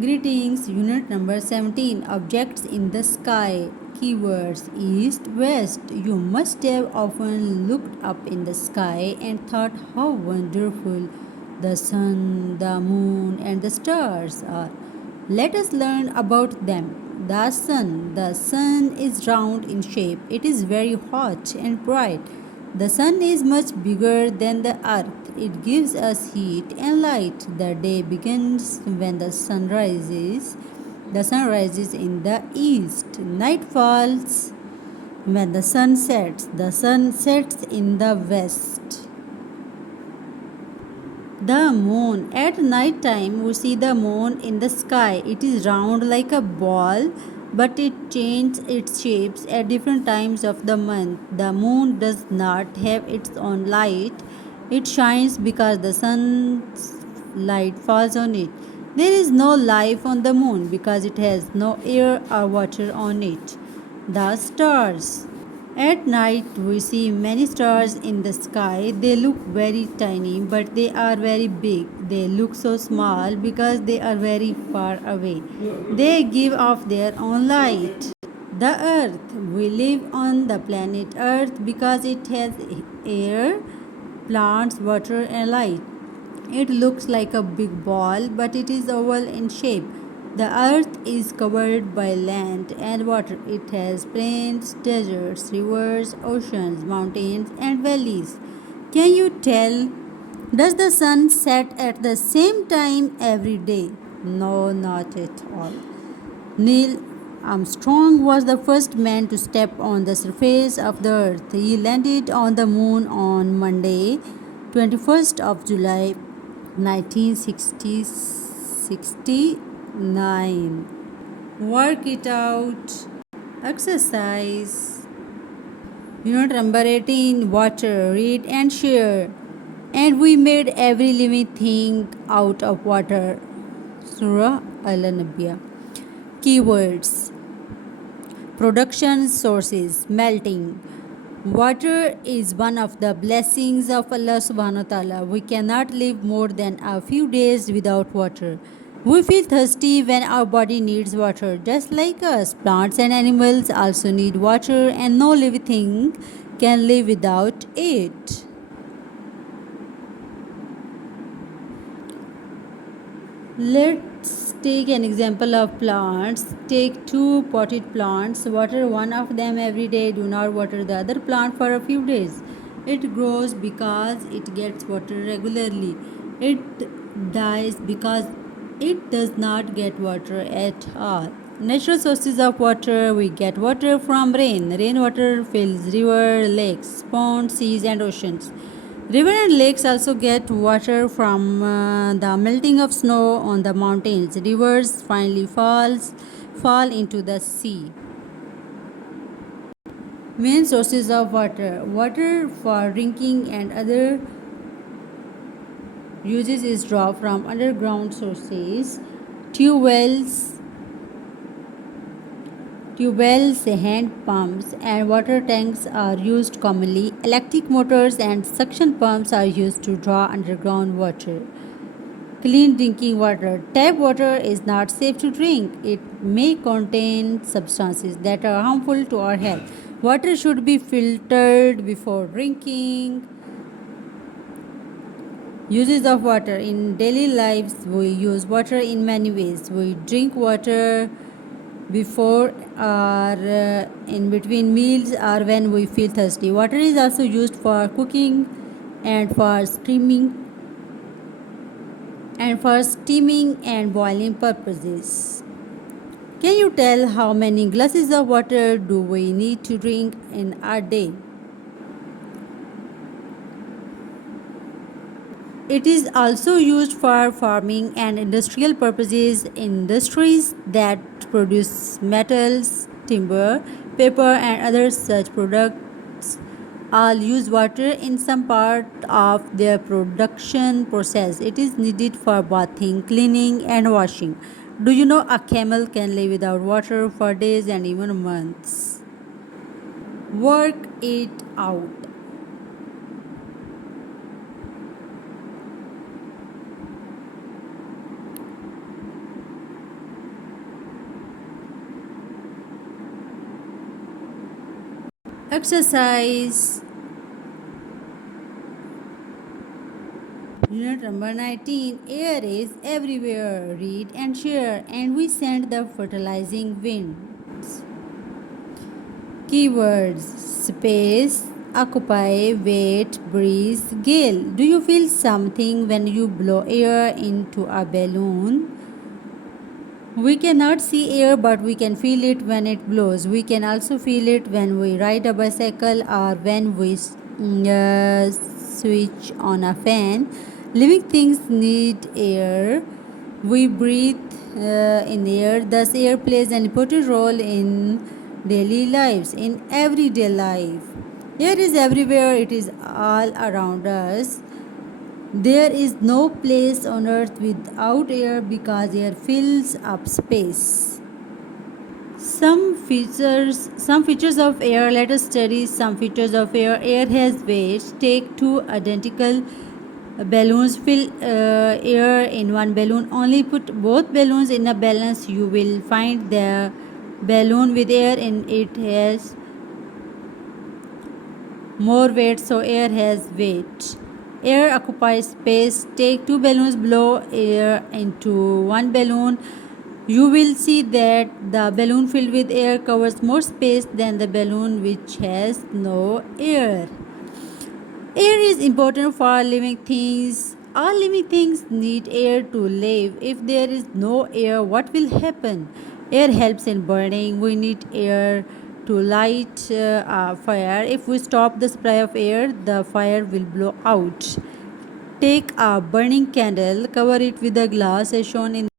Greetings, unit number 17. Objects in the sky. Keywords east, west. You must have often looked up in the sky and thought how wonderful the sun, the moon, and the stars are. Let us learn about them. The sun is round in shape. It is very hot and bright. The sun is much bigger than the earth. It gives us heat and light. The day begins when the sun rises. The sun rises in the east. Night falls when the sun sets. The sun sets in the west. The moon. At night time, we see the moon in the sky. It is round like a ball, but it changes its shapes at different times of the month. The moon does not have its own light. It shines because the sun's light falls on it. There is no life on the moon because it has no air or water on it. The stars. At night, we see many stars in the sky. They look very tiny, but they are very big. They look so small because they are very far away. They give off their own light. The Earth. We live on the planet Earth because it has air, plants, water, and light. It looks like a big ball, but it is oval in shape. The earth is covered by land and water. It has plains, deserts, rivers, oceans, mountains, and valleys. Can you tell? Does the sun set at the same time every day? No, not at all. Neil Armstrong was the first man to step on the surface of the earth. He landed on the moon on Monday, 21st of July, 1969. Work it out. Exercise. Unit number 18. Water. Read and share. And we made every living thing out of water. Surah Al-Nabiya. Keywords. Production sources. Melting. Water is one of the blessings of Allah subhanahu wa ta'ala. We cannot live more than a few days without water. We feel thirsty when our body needs water. Just like us, plants and animals also need water, and no living thing can live without it. Let's take an example of plants. Take two potted plants. Water one of them every day. Do not water the other plant for a few days. It grows because it gets water regularly. It dies because it does not get water at all. Natural sources of water. We get water from rain. Rainwater fills rivers, lakes, ponds, seas, and oceans. River and lakes also get water from the melting of snow on the mountains. Rivers finally fall into the sea. Main sources of water. Water for drinking and other uses is drawn from underground sources. Tubewells, hand pumps, and water tanks are used commonly. Electric motors and suction pumps are used to draw underground water. Clean drinking water. Tap water is not safe to drink. It may contain substances that are harmful to our health. Water should be filtered before drinking. Uses of water. In daily lives, we use water in many ways. We drink water before or in between meals or when we feel thirsty. Water is also used for cooking and for steaming and boiling purposes. Can you tell how many glasses of water do we need to drink in a day? It is also used for farming and industrial purposes. Industries that produce metals, timber, paper, and other such products all use water in some part of their production process. It is needed for bathing, cleaning, and washing. Do you know a camel can live without water for days and even months? Work it out. Exercise. Unit number 19. Air is everywhere. Read and share, and we send the fertilizing winds. Keywords: space, occupy, wait, breeze, gale. Do you feel something when you blow air into a balloon? We cannot see air, but we can feel it when it blows. We can also feel it when we ride a bicycle or when we switch on a fan. Living things need air. We breathe in air. Thus, air plays an important role in daily lives, in everyday life. Air is everywhere, it is all around us. There is no place on earth without air because air fills up space. Some features of air. Let us study some features of air. Air has weight. Take two identical balloons, fill air in one balloon. Only put both balloons in a balance. You will find the balloon with air in it has more weight, so air has weight. Air occupies space. Take two balloons, blow air into one balloon. You will see that the balloon filled with air covers more space than the balloon which has no air. Air is important for living things. All living things need air to live. If there is no air, what will happen? Air helps in burning. We need air to light a fire. If we stop the supply of air, the fire will blow out. Take a burning candle, cover it with a glass as shown in